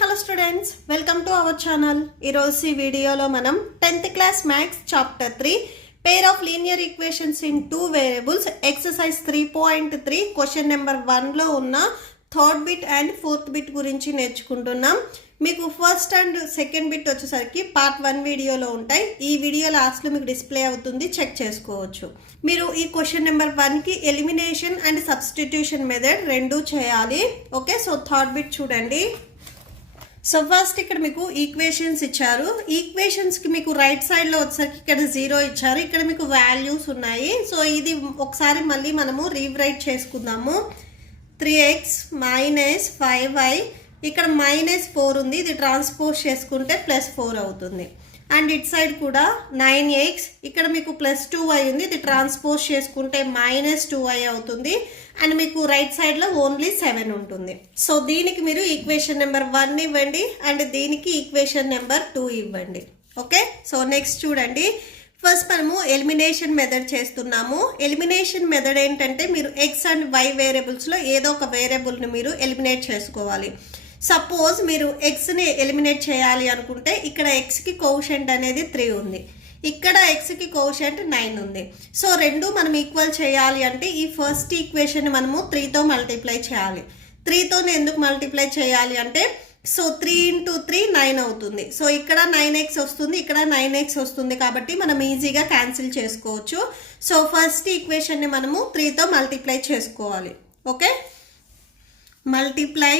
Hello students, welcome to our channel. ఈరోజు ఈ వీడియోలో మనం 10th class maths chapter 3 pair of linear equations in 2 variables exercise 3.3 question number 1లో ఉన్న third bit and fourth bit గురించి నేర్చుకుంటున్నాం. మీకు ఫస్ట్ అండ్ సెకండ్ బిట్ వచ్చేసరికి పార్ట్ 1 వీడియోలో ఉంటాయి. ఈ వీడియో లాస్ట్లో మీకు డిస్ప్లే అవుతుంది, చెక్ చేసుకోవచ్చు. మీరు ఈ క్వశ్చన్ నెంబర్ 1కి ఎలిమినేషన్ అండ్ సబ్స్టిట్యూషన్ మెథడ్ రెండూ చేయాలి. ఓకే, సో థర్డ్ బిట్ చూడండి. సో ఫస్ట్ ఇక్కడ మీకు ఈక్వేషన్స్ ఇచ్చారు. ఈక్వేషన్స్కి మీకు రైట్ సైడ్లో వచ్చేసరికి ఇక్కడ 0 ఇచ్చారు, ఇక్కడ మీకు వాల్యూస్ ఉన్నాయి. సో ఇది ఒకసారి మళ్ళీ మనము రీరైట్ చేసుకుందాము. 3x మైనస్ 5y, ఇక్కడ -4 ఉంది, ఇది ట్రాన్స్పోజ్ చేసుకుంటే +4 అవుతుంది. అండ్ ఇట్ సైడ్ కూడా 9x, ఇక్కడ మీకు +2y ఉంది, ఇది ట్రాన్స్పోజ్ చేసుకుంటే -2y అవుతుంది. అండ్ మీకు రైట్ సైడ్లో ఓన్లీ 7 ఉంటుంది. సో దీనికి మీరు ఈక్వేషన్ నెంబర్ 1 ఇవ్వండి అండ్ దీనికి ఈక్వేషన్ నెంబర్ 2 ఇవ్వండి. ఓకే, సో నెక్స్ట్ చూడండి. ఫస్ట్ మనము ఎలిమినేషన్ మెథడ్ చేస్తున్నాము. ఎలిమినేషన్ మెథడ్ ఏంటంటే మీరు x అండ్ y వేరియబుల్స్లో ఏదో ఒక వేరియబుల్ని మీరు ఎలిమినేట్ చేసుకోవాలి. సపోజ్ మీరు ఎక్స్ని ఎలిమినేట్ చేయాలి అనుకుంటే ఇక్కడ ఎక్స్కి కోషెంట్ అనేది 3 ఉంది, ఇక్కడ ఎక్స్కి కోషెంట్ 9 ఉంది. సో రెండు మనం ఈక్వల్ చేయాలి అంటే ఈ ఫస్ట్ ఈక్వేషన్ మనము 3తో మల్టిప్లై చేయాలి. 3తోనే ఎందుకు మల్టిప్లై చేయాలి అంటే సో 3 × 3 9 అవుతుంది. సో ఇక్కడ 9x వస్తుంది, ఇక్కడ 9x వస్తుంది, కాబట్టి మనం ఈజీగా క్యాన్సిల్ చేసుకోవచ్చు. సో ఫస్ట్ ఈక్వేషన్ని మనము 3తో మల్టిప్లై చేసుకోవాలి. Okay, multiply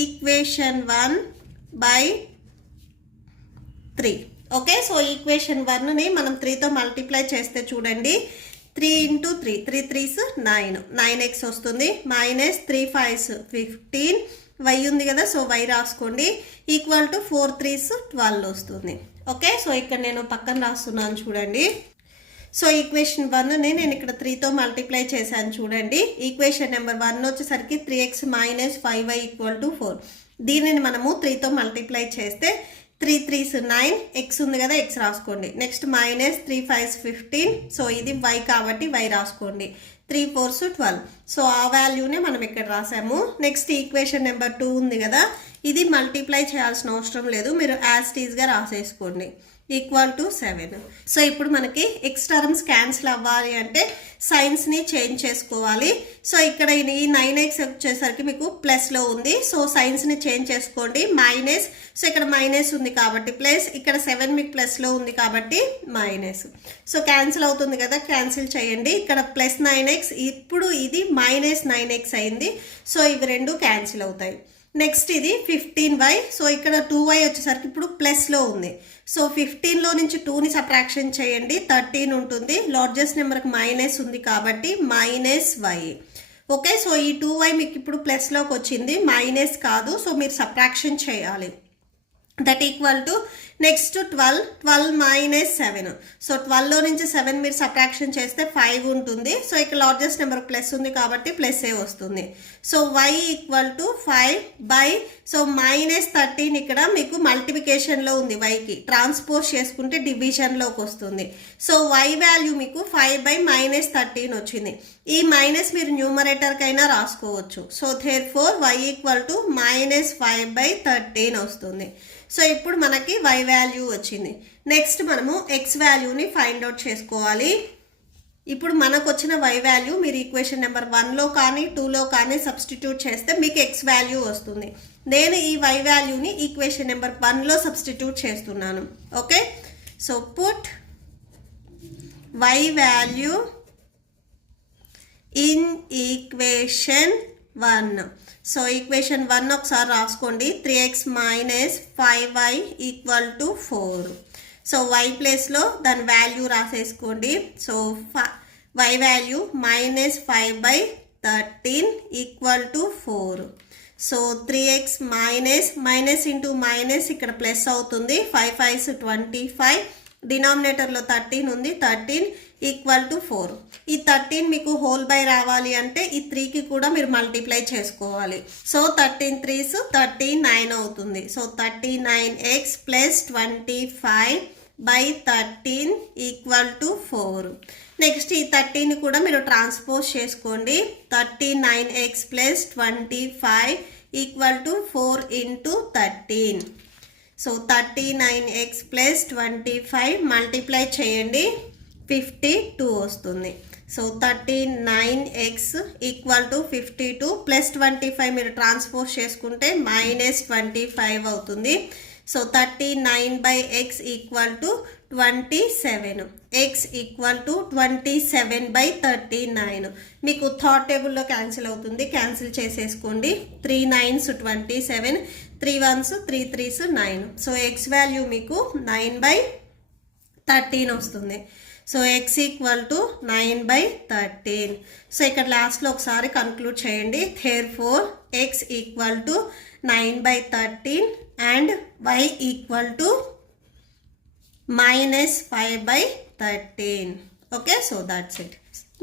equation 1 by 3. Okay, so equation 1ని మనం 3తో మల్టిప్లై చేస్తే చూడండి, 3 × 3, 3 3s 9, 9x వస్తుంది, -3 5s 15, y ఉంది కదా, సో y రాసుకోండి, ఈక్వల్ టు 4 3s 12 వస్తుంది. ఓకే, సో ఇక్కడ నేను పక్కన రాస్తున్నాను చూడండి. సో ఈక్వేషన్ 1ని నేను ఇక్కడ 3తో మల్టిప్లై చేశాను చూడండి. ఈక్వేషన్ నెంబర్ 1 వచ్చేసరికి 3x మైనస్ 5y = 4. దీనిని మనము 3తో మల్టిప్లై చేస్తే 3 3s 9, x ఉంది కదా, x రాసుకోండి. నెక్స్ట్ -3 5s 15, సో ఇది y కాబట్టి y రాసుకోండి, 3 4s 12. సో ఆ వాల్యూనే మనం ఇక్కడ రాసాము. నెక్స్ట్ ఈక్వేషన్ నెంబర్ 2 ఉంది కదా, ఇది మల్టిప్లై చేయాల్సిన అవసరం లేదు, మీరు యాజ్ ఇట్ ఈజ్గా రాసేసుకోండి, =7. సో ఇప్పుడు మనకి ఎక్స్ టర్మ్స్ క్యాన్సిల్ అవ్వాలి అంటే సైన్స్ని చేంజ్ చేసుకోవాలి. సో ఇక్కడ ఈ 9x వచ్చేసరికి మీకు ప్లస్లో ఉంది, సో సైన్స్ని చేంజ్ చేసుకోండి, మైనస్. సో ఇక్కడ మైనస్ ఉంది కాబట్టి ప్లస్, ఇక్కడ 7 మీకు ప్లస్లో ఉంది కాబట్టి మైనస్. సో క్యాన్సిల్ అవుతుంది కదా, క్యాన్సిల్ చేయండి. ఇక్కడ +9x, ఇప్పుడు ఇది -9x అయింది, సో ఇవి రెండు క్యాన్సిల్ అవుతాయి. నెక్స్ట్ ఇది 15y, సో ఇక్కడ 2y వచ్చేసరికి ఇప్పుడు ప్లస్లో ఉంది, సో 15లో నుంచి 2ని సబ్ట్రాక్షన్ చేయండి, 13 ఉంటుంది. లార్జెస్ట్ నెంబర్కి మైనస్ ఉంది కాబట్టి -y. ఓకే, సో ఈ 2y మీకు ఇప్పుడు ప్లస్లోకి వచ్చింది, మైనస్ కాదు, సో మీరు సబ్ట్రాక్షన్ చేయాలి. That equal to next 12 - 7. So 12లో నుంచి 7 మీరు సబ్ట్రాక్షన్ చేస్తే 5 ఉంటుంది. సో ఇక్కడ లార్జెస్ట్ నెంబర్ ప్లస్ ఉంది కాబట్టి ప్లస్ ఏ వస్తుంది. సో y = 5 సో -13 ఇక్కడ మీకు మల్టిప్లికేషన్లో ఉంది, yకి ట్రాన్స్పోజ్ చేసుకుంటే డివిజన్లోకి వస్తుంది. సో y వాల్యూ మీకు 5/-13 వచ్చింది. ఈ మైనస్ మీరు న్యూమరేటర్కైనా రాసుకోవచ్చు. సో therefore y = -5/13 వస్తుంది. సో ఇప్పుడు మనకి y వాల్యూ వచ్చింది. నెక్స్ట్ మనము x వాల్యూని ఫైండ్ అవుట్ చేసుకోవాలి. ఇప్పుడు మనకు వచ్చిన y వాల్యూ మీరు ఈక్వేషన్ నెంబర్ 1లో కానీ 2లో కానీ సబ్స్టిట్యూట్ చేస్తే మీకు x వాల్యూ వస్తుంది. నేను ఈ y వాల్యూని ఈక్వేషన్ నెంబర్ 1లో సబ్స్టిట్యూట్ చేస్తున్నాను. Okay, so put y value in equation 1. So equation 1 ఒకసారి రాసుకోండి, 3x minus 5y = 4. So y ప్లేస్లో దాని వాల్యూ రాసేసుకోండి. So y value -5/13 = 4. So 3x minus into minus ఇక్కడ ప్లస్ అవుతుంది, 5 5s 25, డినామినేటర్లో 13 ఉంది, 13 = 4. ఈ 13 మీకు హోల్ బై రావాలి అంటే ఈ 3కి కూడా మీరు మల్టిప్లై చేసుకోవాలి. సో 13 3s 39 అవుతుంది. So 39x + 25/13 = 4. నెక్స్ట్ ఈ 30ని కూడా మీరు ట్రాన్స్పోజ్ చేసుకోండి. 39x plus 25 equal to 4 into 13. So 39x plus 25 multiply చేయండి, 52 వస్తుంది. So 39x equal to 52 plus 25 మీరు ట్రాన్స్పోజ్ చేసుకుంటే -25 అవుతుంది. So 39/x equal to 27. x equal to 27/39. మీకు థర్డ్ టేబుల్లో క్యాన్సిల్ అవుతుంది, క్యాన్సిల్ చేసేసుకోండి. 3 9s 27, 3 1s 3 3s 9. So x value మీకు 9/13 వస్తుంది. So x equal to 9/13. So ఇక్కడ లాస్ట్లో ఒకసారి కన్క్లూడ్ చేయండి. therefore x equal to 9/13 and y equal to -5/13. Okay, so that's it.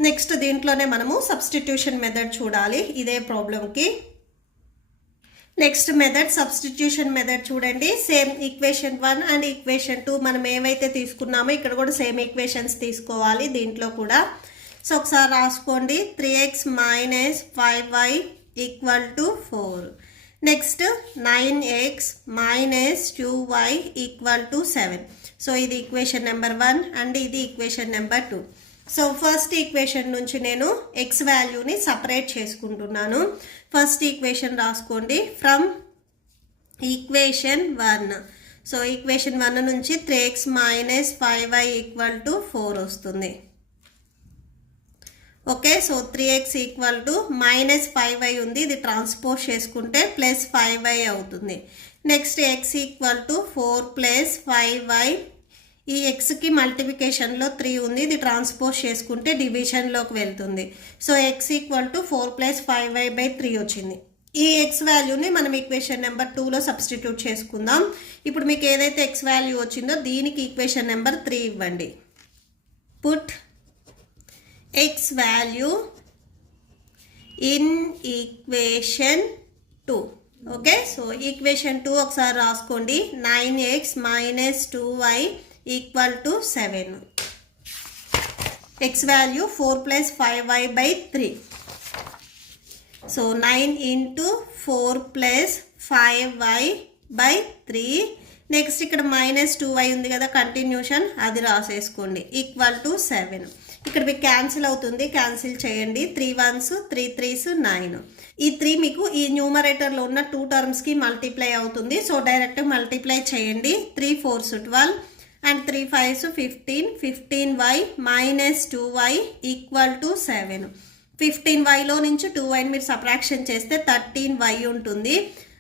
Next దీంట్లోనే మనము సబ్స్టిట్యూషన్ మెథడ్ చూడాలి ఇదే ప్రాబ్లంకి. నెక్స్ట్ మెథడ్ సబ్స్టిట్యూషన్ మెథడ్ చూడండి. సేమ్ ఈక్వేషన్ 1 అండ్ ఈక్వేషన్ 2 మనం ఏవైతే తీసుకున్నామో ఇక్కడ కూడా సేమ్ ఈక్వేషన్స్ తీసుకోవాలి దీంట్లో కూడా. సో ఒకసారి రాసుకోండి. 3x minus 5y equal to 4. Next 9x minus 2y equal to 7. So ఇది ఈక్వేషన్ నెంబర్ 1 అండ్ ఇది equation number 2. So first equation నుంచి నేను ఎక్స్ వాల్యూని సపరేట్ చేసుకుంటున్నాను. ఫస్ట్ ఈక్వేషన్ రాసుకోండి ఫ్రమ్ ఈక్వేషన్ 1. సో ఈక్వేషన్ 1 నుంచి 3x minus 5y equal to 4 వస్తుంది. Okay, so 3x equal to -5y ఉంది, ఇది ట్రాన్స్పోజ్ చేసుకుంటే ప్లస్ 5y అవుతుంది. Next x equal to 4 plus 5y. ఈ ఎక్స్కి మల్టిప్లికేషన్లో 3 ఉంది, ఇది ట్రాన్స్పోజ్ చేసుకుంటే డివిజన్లోకి వెళ్తుంది. So x equal to 4 plus 5y/3 వచ్చింది. ఈ ఎక్స్ వాల్యూని మనం ఈక్వేషన్ నెంబర్ 2లో సబ్స్టిట్యూట్ చేసుకుందాం. ఇప్పుడు మీకు ఏదైతే ఎక్స్ వాల్యూ వచ్చిందో దీనికి ఈక్వేషన్ నెంబర్ 3 ఇవ్వండి. Put X value in equation 2. Okay, so equation 2 ఒకసారి రాసుకోండి. 9x minus 2y equal to 7. X value 4 plus 5y/3. So 9 into 4 plus 5y/3. Next ఇక్కడ -2y ఉంది కదా కంటిన్యూషన్, అది రాసేసుకోండి ఈక్వల్ టు 7. ఇక్కడ మీకు క్యాన్సిల్ అవుతుంది, క్యాన్సిల్ చేయండి. 3 1s 3 3s 9. ఈ 3 మీకు ఈ న్యూమరేటర్లో ఉన్న 2 టర్మ్స్కి మల్టిప్లై అవుతుంది. సో డైరెక్ట్ మల్టిప్లై చేయండి. 3 4s 12 and 3 5s 15. 15y minus 2y equal to 7. 15yలో నుంచి 2yని మీరు సబ్ట్రాక్షన్ చేస్తే 13y ఉంటుంది.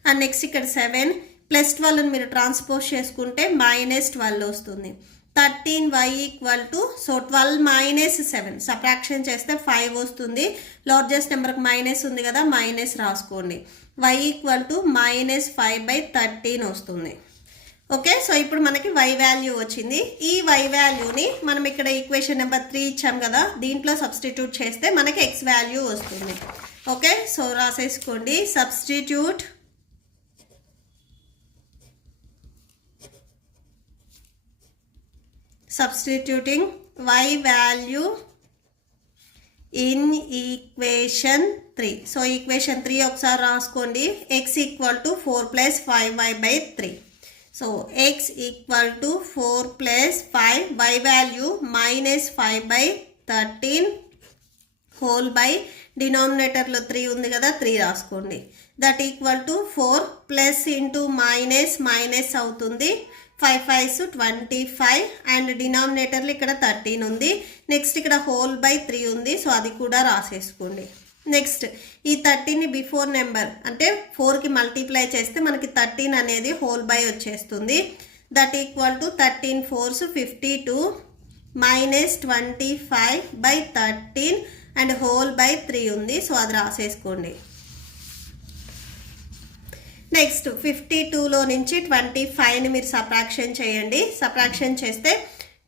అండ్ నెక్స్ట్ ఇక్కడ 7 ప్లస్ 12ని మీరు ట్రాన్స్పోజ్ చేసుకుంటే -12 వస్తుంది. 13y equal to, so 12 minus 7 subtraction చేస్తే 5 వస్తుంది. లార్జెస్ట్ నెంబర్కి మైనస్ ఉంది కదా, మైనస్ రాసుకోండి. y ఈక్వల్ టు -5/13 వస్తుంది. ఓకే, సో ఇప్పుడు మనకి y వాల్యూ వచ్చింది. ఈ y వాల్యూని మనం ఇక్కడ ఈక్వేషన్ నెంబర్ 3 ఇచ్చాం కదా, దీంట్లో సబ్స్టిట్యూట్ చేస్తే మనకి x వాల్యూ వస్తుంది. ఓకే, సో రాసేసుకోండి. substituting y value in equation 3. So equation 3 ఒకసారి రాసుకోండి. x equal to 4 plus 5y/3. So x equal to 4 plus 5, y value -5/13 whole by డినామినేటర్లో 3 ఉంది కదా, 3 రాసుకోండి. That equal to 4 plus into minus అవుతుంది. 5 5s 25 and డినామినేటర్లో ఇక్కడ 13 ఉంది. నెక్స్ట్ ఇక్కడ హోల్ బై 3 ఉంది, సో అది కూడా రాసేసుకోండి. నెక్స్ట్ ఈ 13ని బిఫోర్ నెంబర్ అంటే 4కి మల్టిప్లై చేస్తే మనకి 13 అనేది హోల్ బై వచ్చేస్తుంది. That equal to 13 4s 52 -25/13 and whole by 3 ఉంది, సో అది రాసేసుకోండి. నెక్స్ట్ 52లో నుంచి 25ని మీరు సబ్ట్రాక్షన్ చేయండి. సబ్ట్రాక్షన్ చేస్తే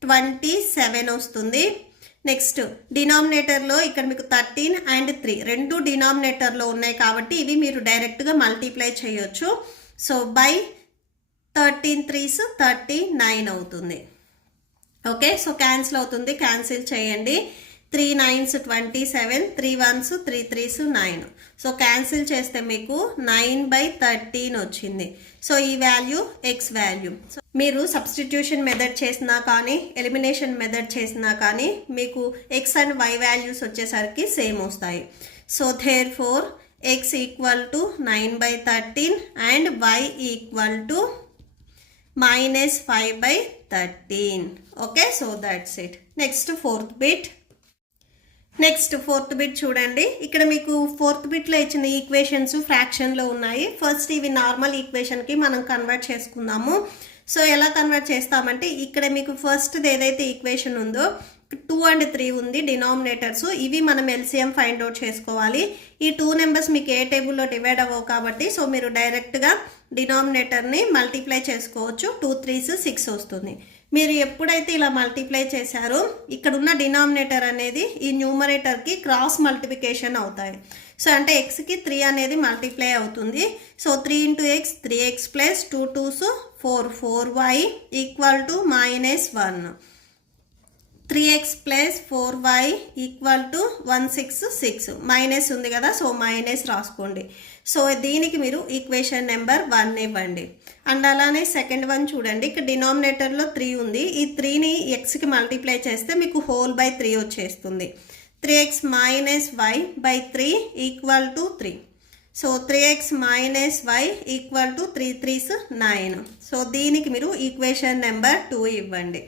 27 వస్తుంది. నెక్స్ట్ డినామినేటర్లో ఇక్కడ మీకు 13 అండ్ 3 రెండు డినామినేటర్లో ఉన్నాయి కాబట్టి ఇవి మీరు డైరెక్ట్గా మల్టిప్లై చేయొచ్చు. సో బై 13 3s 39 అవుతుంది. ఓకే, సో క్యాన్సిల్ అవుతుంది, క్యాన్సిల్ చేయండి. 3 9s 27, 3 1s 3 3s 9. So cancel చేస్తే మీకు 9/13 వచ్చింది. సో ఈ వాల్యూ ఎక్స్ వాల్యూ. సో మీరు సబ్స్టిట్యూషన్ మెథడ్ చేసినా కానీ ఎలిమినేషన్ మెథడ్ చేసినా కానీ మీకు ఎక్స్ అండ్ వై వాల్యూస్ వచ్చేసరికి సేమ్ వస్తాయి. So therefore x equal to 9/13 and y equal to -5/13. Okay, so that's it. Next fourth bit చూడండి. ఇక్కడ మీకు ఫోర్త్ బిట్లో ఇచ్చిన ఈక్వేషన్స్ ఫ్రాక్షన్లో ఉన్నాయి. ఫస్ట్ ఇవి నార్మల్ ఈక్వేషన్కి మనం కన్వర్ట్ చేసుకుందాము. సో ఎలా కన్వర్ట్ చేస్తామంటే ఇక్కడ మీకు ఫస్ట్ ఏదైతే ఈక్వేషన్ ఉందో 2 and 3 ఉంది డినామినేటర్స్, ఇవి మనం ఎల్సిఎం ఫైండ్ అవుట్ చేసుకోవాలి. ఈ 2 నెంబర్స్ మీకు ఏ టేబుల్లో డివైడ్ అవ్వవు కాబట్టి సో మీరు డైరెక్ట్గా డినామినేటర్ని మల్టిప్లై చేసుకోవచ్చు. 2 3s 6 వస్తుంది. మీరు ఎప్పుడైతే ఇలా మల్టిప్లై చేశారో ఇక్కడ ఉన్న డినామినేటర్ అనేది ఈ న్యూమరేటర్కి క్రాస్ మల్టిప్లికేషన్ అవుతాయి. సో అంటే ఎక్స్కి 3 అనేది మల్టిప్లై అవుతుంది. So 3 × x 3x plus 2 2s 4 4y equal to -1. 3x plus 4y equal to 1 6 6. Minus ఉంది కదా, సో మైనస్ రాసుకోండి. సో దీనికి మీరు ఈక్వేషన్ నెంబర్ 1 ఇవ్వండి. అండ్ అలానే సెకండ్ వన్ చూడండి. ఇక్కడ డినామినేటర్లో 3 ఉంది. ఈ 3ని ఎక్స్కి మల్టిప్లై చేస్తే మీకు హోల్ బై 3 వచ్చేస్తుంది. 3x minus y by 3 equal to 3. So 3x minus y equal to 3 3s 9. So దీనికి మీరు ఈక్వేషన్ నెంబర్ 2 ఇవ్వండి.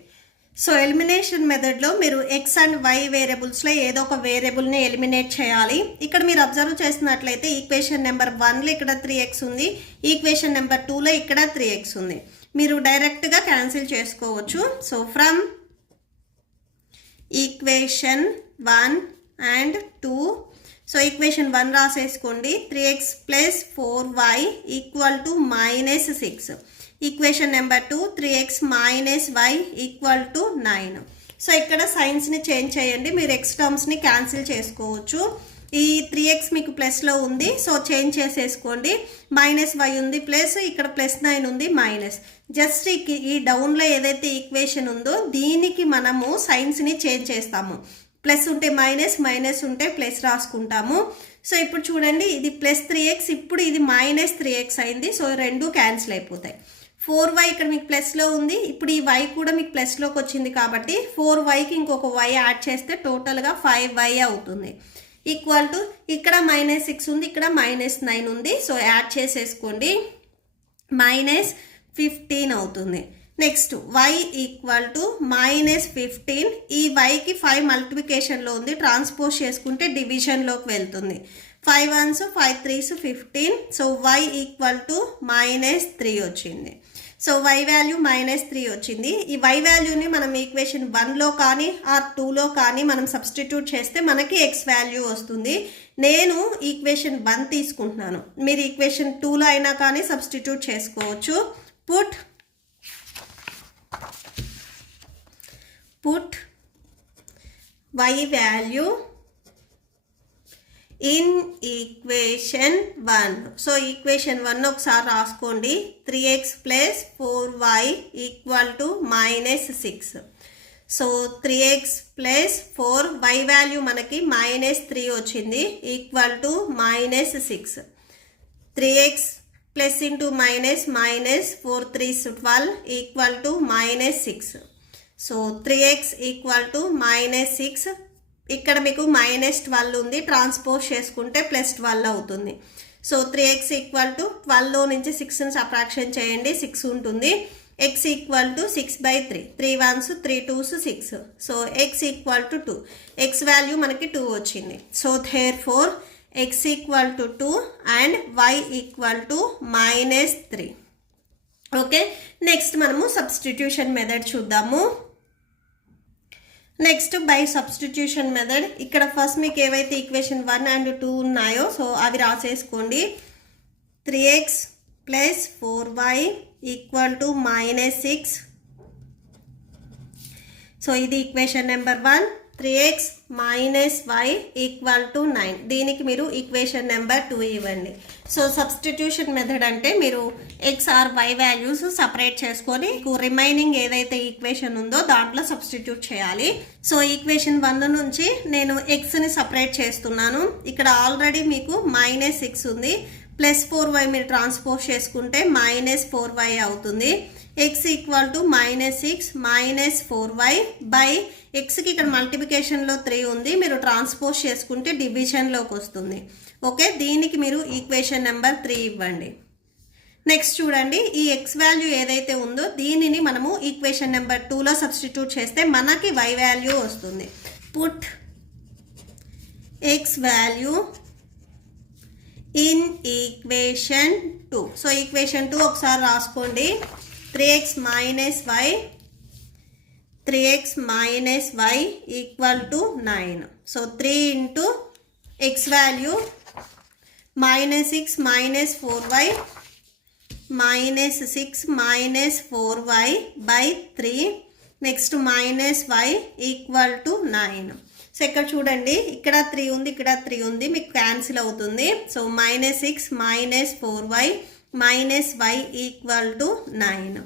సో ఎలిమినేషన్ మెథడ్లో మీరు ఎక్స్ అండ్ వై వేరియబుల్స్లో ఏదో ఒక వేరియబుల్ని ఎలిమినేట్ చేయాలి. ఇక్కడ మీరు అబ్జర్వ్ చేసినట్లయితే ఈక్వేషన్ నెంబర్ 1లో ఇక్కడ 3x ఉంది, ఈక్వేషన్ నెంబర్ 2లో ఇక్కడ 3x ఉంది. మీరు డైరెక్ట్గా క్యాన్సిల్ చేసుకోవచ్చు. So from equation 1 and 2, so equation 1 రాసేసుకోండి. 3x plus 4y equal to -6. Equation number 2 3x minus y equal to 9. So ఇక్కడ సైన్స్ని చేంజ్ చేయండి. మీరు ఎక్స్ టర్మ్స్ని క్యాన్సిల్ చేసుకోవచ్చు. ఈ 3x మీకు ప్లస్లో ఉంది, సో చేంజ్ చేసేసుకోండి. -y ఉంది ప్లస్, ఇక్కడ +9 ఉంది మైనస్. జస్ట్ ఈ డౌన్లో ఏదైతే ఈక్వేషన్ ఉందో దీనికి మనము సైన్స్ని చేంజ్ చేస్తాము. ప్లస్ ఉంటే మైనస్, మైనస్ ఉంటే ప్లస్ రాసుకుంటాము. సో ఇప్పుడు చూడండి, ఇది +3x, ఇప్పుడు ఇది -3x అయింది. సో రెండు క్యాన్సిల్ అయిపోతాయి. 4y ఇక్కడ మీకు ప్లస్లో ఉంది, ఇప్పుడు ఈ y కూడా మీకు ప్లస్లోకి వచ్చింది కాబట్టి 4yకి ఇంకొక y యాడ్ చేస్తే టోటల్గా 5y అవుతుంది. ఈక్వల్ టు ఇక్కడ -6 ఉంది, ఇక్కడ -9 ఉంది. సో యాడ్ చేసేసుకోండి, -15 అవుతుంది. Next y equal to -15. ఈ yకి 5 మల్టిప్లికేషన్లో ఉంది, ట్రాన్స్పోజ్ చేసుకుంటే డివిజన్లోకి వెళ్తుంది. 5 1s 5 3s 15. So y equal to -3 వచ్చింది. సో y వాల్యూ -3 వచ్చింది. ఈ y వాల్యూని మనం ఈక్వేషన్ 1లో కానీ ఆర్ 2లో కానీ మనం సబ్స్టిట్యూట్ చేస్తే మనకి x వాల్యూ వస్తుంది. నేను ఈక్వేషన్ 1 తీసుకుంటున్నాను, మీరు ఈక్వేషన్ 2లో అయినా కానీ సబ్స్టిట్యూట్ చేసుకోవచ్చు. Put y value in equation 1. So equation 1 ఒకసారి రాసుకోండి. 3x plus 4y equal to -6. So 3x plus 4 y value మనకి -3 వచ్చింది, equal to -6. 3x plus into minus, -4 3s 12 equal to -6. So 3x equal to -6. ఇక్కడ మీకు -12 ఉంది, transpose చేసుకుంటే +12 అవుతుంది. So 3x equal to 12లో నుంచి 6ని సబ్ట్రాక్షన్ చేయండి, 6 ఉంటుంది. x equal to 6/3. 3 1s 3 2s 6. So x equal to 2. x value మనకి 2 వచ్చింది. So therefore x equal to 2 and y equal to -3. Okay, next మనము సబ్స్టిట్యూషన్ మెథడ్ చూద్దాము. Next by substitution method. ఇక్కడ ఫస్ట్ మీకు ఏవైతే equation 1 and 2 ఉన్నాయో so అవి రాసేసుకోండి. 3x plus 4y equal to -6. So ఇది equation number 1. 3x minus why equal to 9. దీనికి మీరు ఈక్వేషన్ నెంబర్ 2 ఇవ్వండి. సో సబ్స్టిట్యూషన్ మెథడ్ అంటే మీరు x or y values separate చేసుకొని రిమైనింగ్ ఏదైతే ఈక్వేషన్ ఉందో దాంట్లో సబ్స్టిట్యూట్ చేయాలి. సో ఈక్వేషన్ 1 నుంచి నేను ఎక్స్ని సపరేట్ చేస్తున్నాను. ఇక్కడ ఆల్రెడీ మీకు -6 ఉంది, +4y మీరు ట్రాన్స్పోజ్ చేసుకుంటే -4y అవుతుంది. x equal to -6 -4y by ఎక్స్కి ఇక్కడ మల్టిప్లికేషన్లో 3 ఉంది, మీరు ట్రాన్స్పోజ్ చేసుకుంటే డివిజన్లోకి వస్తుంది. ఓకే, దీనికి మీరు ఈక్వేషన్ నెంబర్ 3 ఇవ్వండి. నెక్స్ట్ చూడండి, ఈ ఎక్స్ వాల్యూ ఏదైతే ఉందో దీనిని మనము ఈక్వేషన్ నెంబర్ 2లో సబ్స్టిట్యూట్ చేస్తే మనకి y వాల్యూ వస్తుంది. Put x value in equation 2. So equation 2 ఒకసారి రాసుకోండి. 3x minus y equal to 9. So 3 into X value -6 -4y -6 -4y by 3 next -y equal to 9. So ఇక్కడ చూడండి, ఇక్కడ 3 ఉంది, ఇక్కడ 3 ఉంది, మీకు క్యాన్సిల్ అవుతుంది. So -6 -4y -y equal to 9.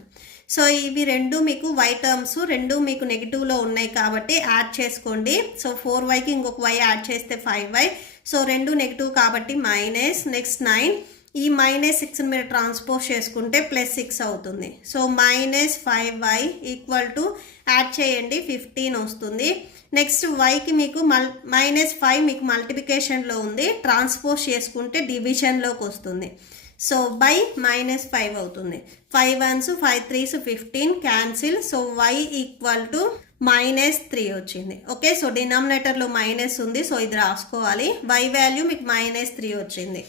So ఇవి రెండు మీకు y టర్మ్స్ రెండు మీకు నెగిటివ్లో ఉన్నాయి కాబట్టి యాడ్ చేసుకోండి. సో 4yకి ఇంకొక y యాడ్ చేస్తే 5y. సో రెండు నెగిటివ్ కాబట్టి మైనస్, నెక్స్ట్ 9. ఈ -6ని మీరు ట్రాన్స్పోజ్ చేసుకుంటే +6 అవుతుంది. So -5y equal to add చేయండి 15 వస్తుంది. నెక్స్ట్ వైకి మీకు -5 మీకు మల్టిప్లికేషన్లో ఉంది, ట్రాన్స్పోజ్ చేసుకుంటే డివిజన్లోకి వస్తుంది. సో బై -5 అవుతుంది. 5 1s 5 3s 15 cancel. So y equal to -3 వచ్చింది. ఓకే, సో డినామినేటర్లో మైనస్ ఉంది, సో ఇది రాసుకోవాలి. y వాల్యూ మీకు -3 వచ్చింది.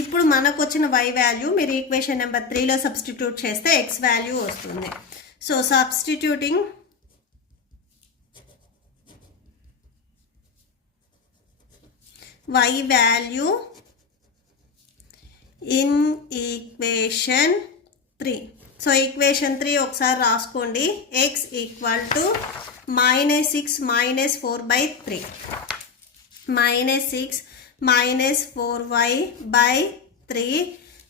ఇప్పుడు మనకు వచ్చిన y వాల్యూ మీరు ఈక్వేషన్ నెంబర్ 3లో సబ్స్టిట్యూట్ చేస్తే x వాల్యూ వస్తుంది. So substituting y value in equation 3. So equation 3 ఒకసారి రాసుకోండి. x equal to -6 -4/3 -6 -4y by 3.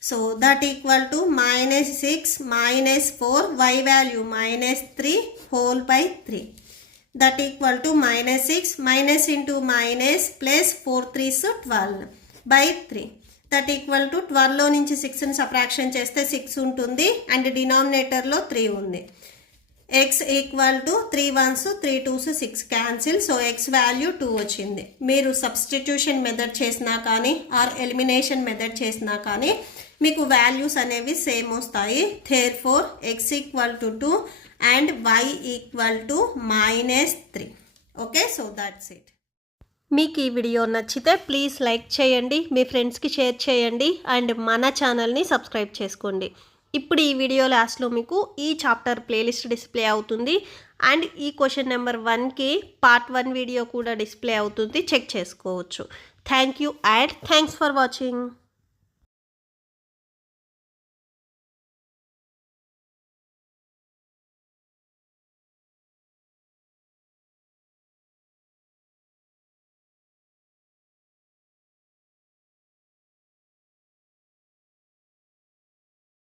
So that equal to -6 -4 y value -3 whole by 3. That equal to -6 minus into minus plus 4 3s 12 by 3. That equal to 12లో నుంచి 6ని subtraction చేస్తే 6 ఉంటుంది and డినామినేటర్లో 3 ఉంది. X equal to 3 1s 3 2s 6 cancel. So X value 2 వచ్చింది. మీరు substitution method చేసినా కానీ ఆర్ ఎలిమినేషన్ మెథడ్ చేసినా కానీ మీకు వాల్యూస్ అనేవి సేమ్ వస్తాయి. Therefore x equal to 2 and y equal to -3. Okay, so that's it. మీకు ఈ వీడియో నచ్చితే ప్లీజ్ లైక్ చేయండి, మీ ఫ్రెండ్స్కి షేర్ చేయండి అండ్ మన ఛానల్ని సబ్స్క్రైబ్ చేసుకోండి. ఇప్పుడు ఈ వీడియో లాస్ట్లో మీకు ఈ చాప్టర్ ప్లేలిస్ట్ డిస్ప్లే అవుతుంది అండ్ ఈ క్వశ్చన్ నెంబర్ 1కి పార్ట్ 1 వీడియో కూడా డిస్ప్లే అవుతుంది, చెక్ చేసుకోవచ్చు. Thank you and thanks for watching.